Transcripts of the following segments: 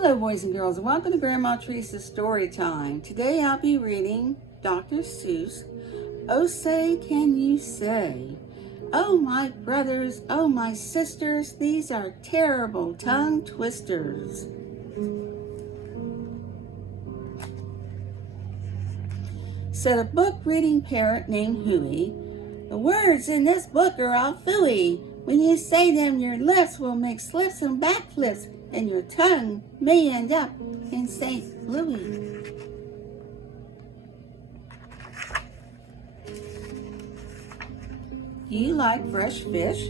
Hello, boys and girls, and welcome to Grandma Teresa's Story Time. Today I'll be reading Dr. Seuss, Oh Say Can You Say? Oh my brothers, oh my sisters, these are terrible tongue twisters. Said a book reading parrot named Huey, the words in this book are all phooey. When you say them, your lips will make slips and backflips, and your tongue may end up in St. Louis. Do you like fresh fish?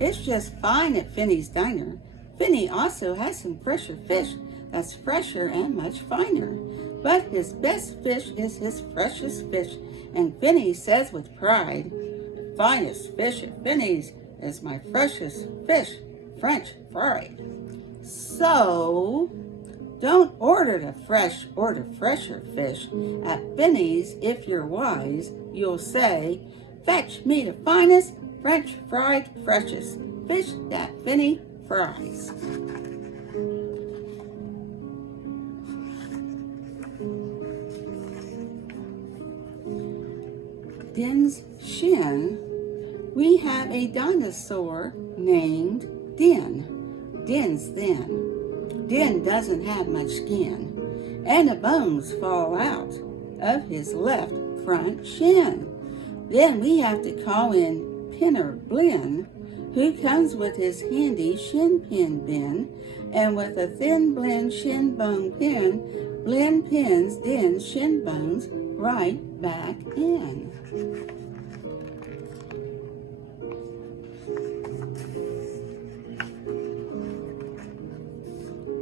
It's just fine at Finney's Diner. Finney also has some fresher fish that's fresher and much finer. But his best fish is his freshest fish, and Finney says with pride, the finest fish at Finney's is my freshest fish, French fried. So, don't order the fresh or the fresher fish at Finney's. If you're wise, you'll say, fetch me the finest French fried freshest fish that Finney fries. Din's Shin. We have a dinosaur named Din. Din's thin. Din doesn't have much skin, and the bones fall out of his left front shin. Then we have to call in Pinner Blinn, who comes with his handy shin pin bin, and with a thin blend shin bone pin, Blinn pins Din's shin bones right back in.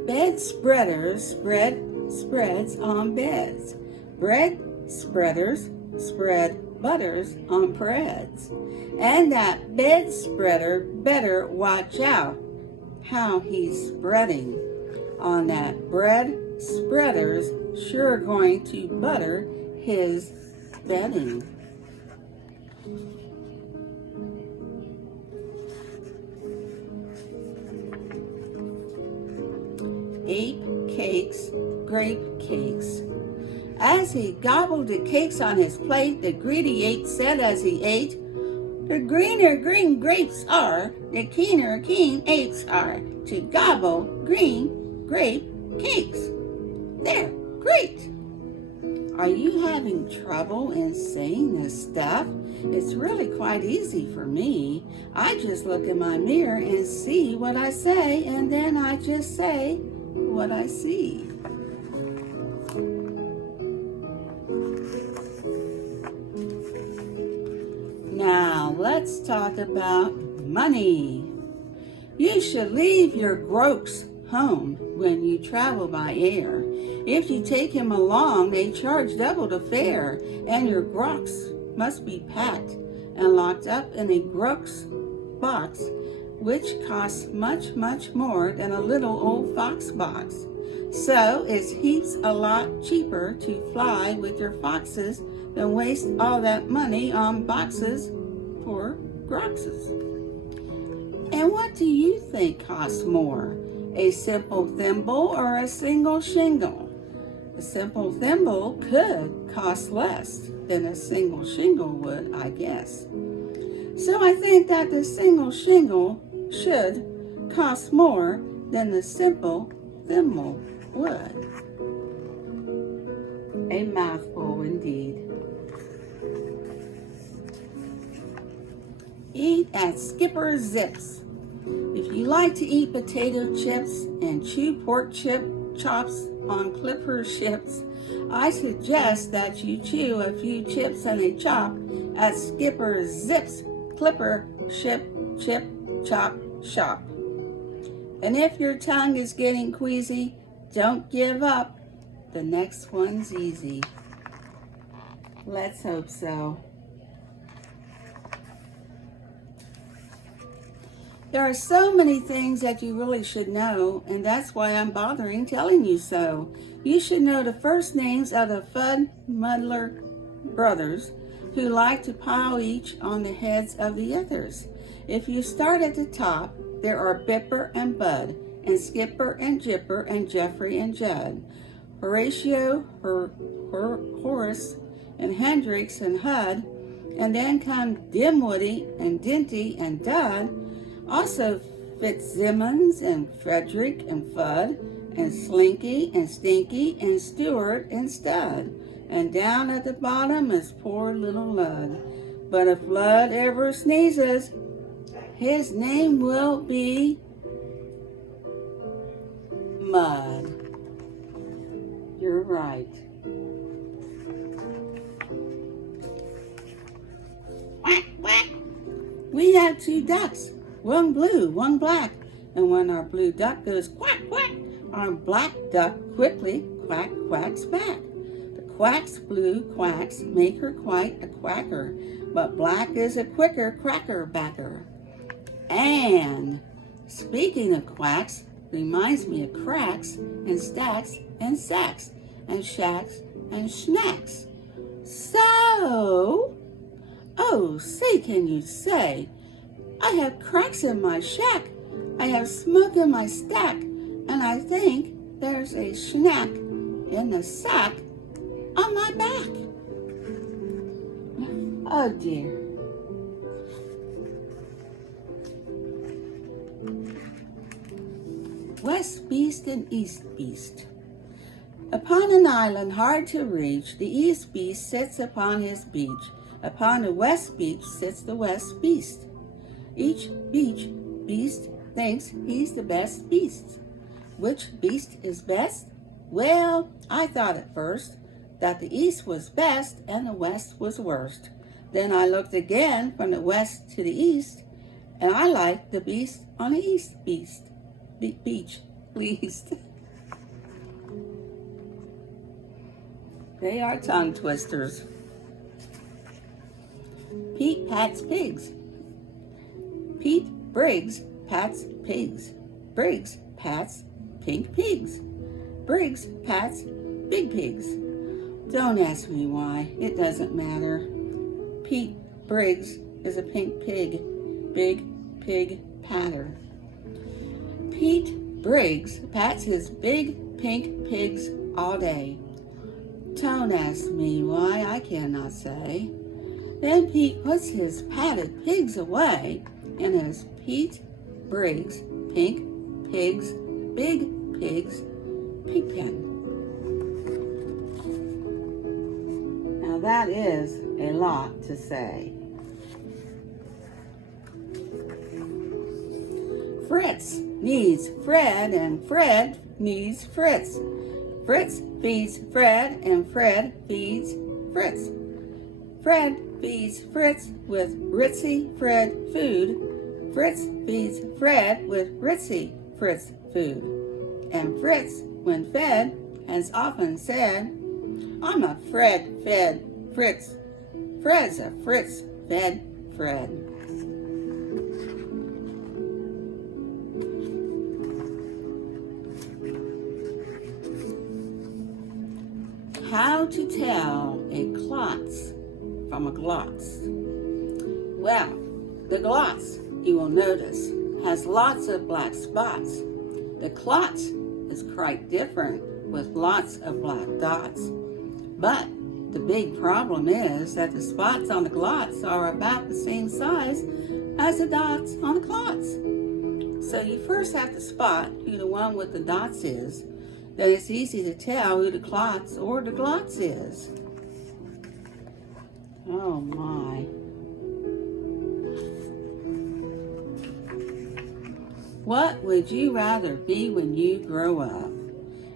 Bed spreaders spread spreads on beds. Bread spreaders spread butters on breads. And that bed spreader better watch out how he's spreading. On that bread spreader's sure going to butter his bedding. Ape cakes, grape cakes. As he gobbled the cakes on his plate, the greedy ape said as he ate, the greener green grapes are, the keener keen apes are, to gobble green grape cakes. They're great. Are you having trouble in saying this stuff? It's really quite easy for me. I just look in my mirror and see what I say, and then I just say what I see. Now let's talk about money. You should leave your groaks home when you travel by air. If you take him along, they charge double the fare, and your groaks must be packed and locked up in a groaks box, which costs much, much more than a little old fox box. So it's heaps a lot cheaper to fly with your foxes than waste all that money on boxes for groxes. And what do you think costs more, a simple thimble or a single shingle? A simple thimble could cost less than a single shingle would, I guess. So I think that the single shingle should cost more than the simple thimble would. A mouthful indeed. Eat at Skipper Zip's. If you like to eat potato chips and chew pork chip chops on clipper ships, I suggest that you chew a few chips and a chop at Skipper Zip's Clipper Ship Chip Chop Shop. And if your tongue is getting queasy, don't give up. The next one's easy. Let's hope so. There are so many things that you really should know, and that's why I'm bothering telling you so. You should know the first names of the Fudd Muddler brothers, who like to pile each on the heads of the others. If you start at the top, there are Bipper and Bud, and Skipper and Jipper and Jeffrey and Judd, Horatio, Horace, and Hendricks and Hud, and then come Dimwitty and Dinty and Dud, also Fitzsimmons and Frederick and Fudd, and Slinky and Stinky and Stewart and Stud, and down at the bottom is poor little Lud. But if Lud ever sneezes, his name will be Mud. You're right. Quack, quack. We have 2 ducks, one blue, one black, and when our blue duck goes quack, quack, our black duck quickly quack, quacks back. The quack's blue quacks make her quite a quacker, but black is a quicker cracker backer. And speaking of quacks, reminds me of cracks and stacks and sacks and shacks and snacks. So, oh, say, can you say, I have cracks in my shack, I have smoke in my stack, and I think there's a snack in the sack on my back. Oh dear. West Beast and East Beast. Upon an island hard to reach, the East Beast sits upon his beach. Upon the West Beach sits the West Beast. Each beast thinks he's the best beast. Which beast is best? Well, I thought at first that the East was best and the West was worst. Then I looked again from the West to the East, and I liked the beast on the East beach least. They are tongue twisters. Pete pats pigs. Pete Briggs pats pigs. Briggs pats pink pigs. Briggs pats big pigs. Don't ask me why, it doesn't matter. Pete Briggs is a pink pig. Big pig patter. Pete Briggs pats his big pink pigs all day. Don't ask me why, I cannot say. Then Pete puts his patted pigs away in his Pete Briggs pink pigs, big pigs, pig pen. Now that is a lot to say. Fritz needs Fred and Fred needs Fritz. Fritz feeds Fred and Fred feeds Fritz. Fred feeds Fritz with Ritzy Fred food. Fritz feeds Fred with Ritzy Fritz food. And Fritz, when fed, has often said, I'm a Fred fed Fritz. Fred's a Fritz fed Fred. How to tell a klotz from a glotz. Well, the glotz, you will notice, has lots of black spots. The klotz is quite different with lots of black dots. But the big problem is that the spots on the glotz are about the same size as the dots on the klotz. So you first have to spot who the one with the dots is. Then it's easy to tell who the klotz or the glotz is. Oh my. What would you rather be when you grow up?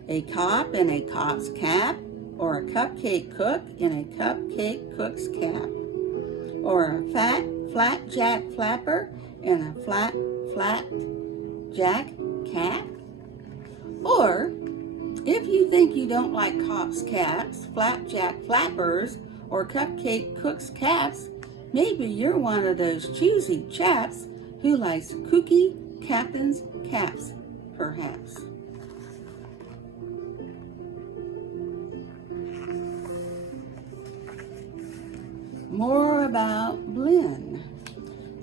A cop in a cop's cap, or a cupcake cook in a cupcake cook's cap? Or a flat jack flapper in a flat jack cap? Or, if you think you don't like cops' caps, flapjack flappers, or cupcake cooks' caps, maybe you're one of those choosy chaps who likes kooky captain's caps, perhaps. More about Blinn.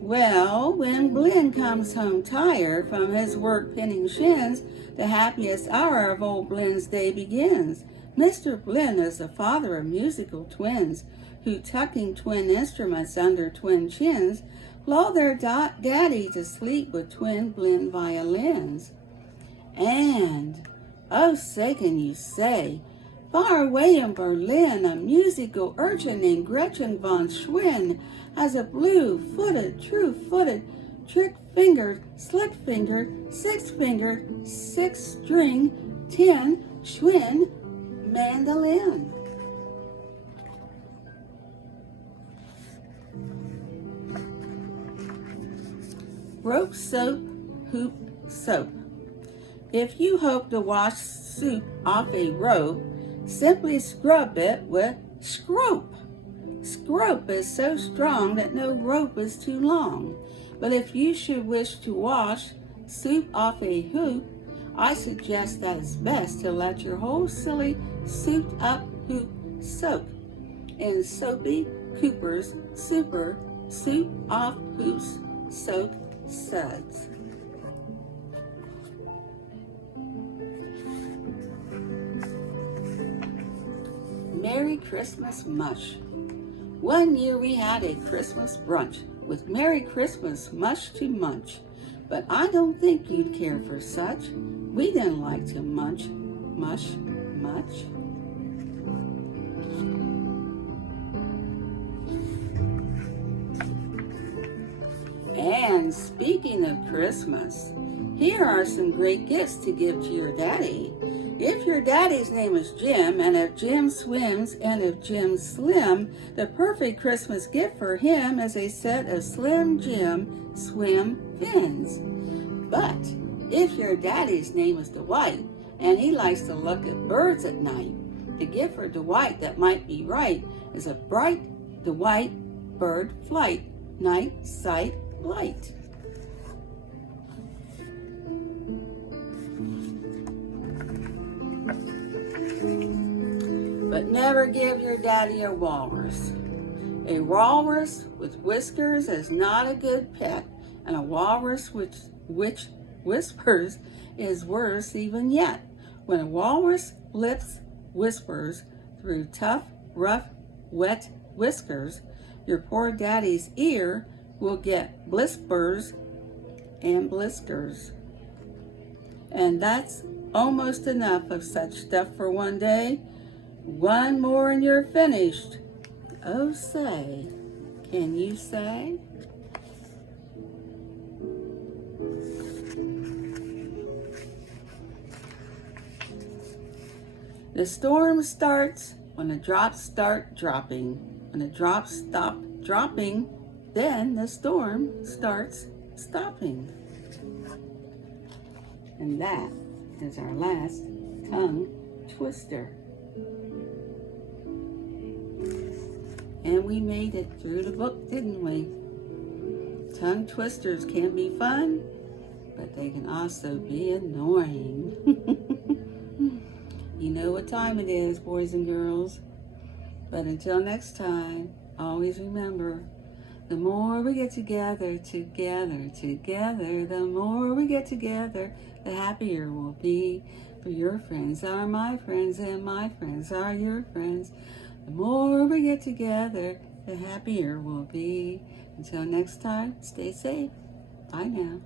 Well, when Blinn comes home tired from his work pinning shins, the happiest hour of old Blinn's day begins. Mr. Blinn is the father of musical twins, who, tucking twin instruments under twin chins, lull their daddy to sleep with twin Blinn violins. And, oh, say can you say, far away in Berlin, a musical urchin named Gretchen von Schwinn has a blue-footed, true-footed, trick-fingered, slick-fingered, six-fingered, six-string, tin Schwinn mandolin. Rope, soap, hoop, soap. If you hope to wash soup off a rope, simply scrub it with scrope. Scrope is so strong that no rope is too long. But if you should wish to wash soup off a hoop, I suggest that it's best to let your whole silly souped up hoop soak in soapy Cooper's super soup off hoops soak suds. Merry Christmas mush. One year we had a Christmas brunch with Merry Christmas mush to munch, but I don't think you'd care for such. We didn't like to munch mush much. And speaking of Christmas, here are some great gifts to give to your daddy. If your daddy's name is Jim, and if Jim swims, and if Jim's slim, the perfect Christmas gift for him is a set of Slim Jim swim fins. But if your daddy's name is Dwight, and he likes to look at birds at night, the gift for Dwight that might be right is a bright Dwight bird flight night sight light. But never give your daddy a walrus. A walrus with whiskers is not a good pet, and a walrus which whispers is worse even yet. When a walrus lips whispers through tough, rough, wet whiskers, your poor daddy's ear will get blispers and blisters. And that's almost enough of such stuff for one day. One more and you're finished. Oh, say, can you say? The storm starts when the drops start dropping. When the drops stop dropping, then the storm starts stopping. And that is our last tongue twister. And we made it through the book, didn't we? Tongue twisters can be fun, but they can also be annoying. You know what time it is, boys and girls. But until next time, always remember, the more we get together, the more we get together, the happier we'll be. For your friends are my friends, and my friends are your friends. The more we get together, the happier we'll be. Until next time, stay safe. Bye now.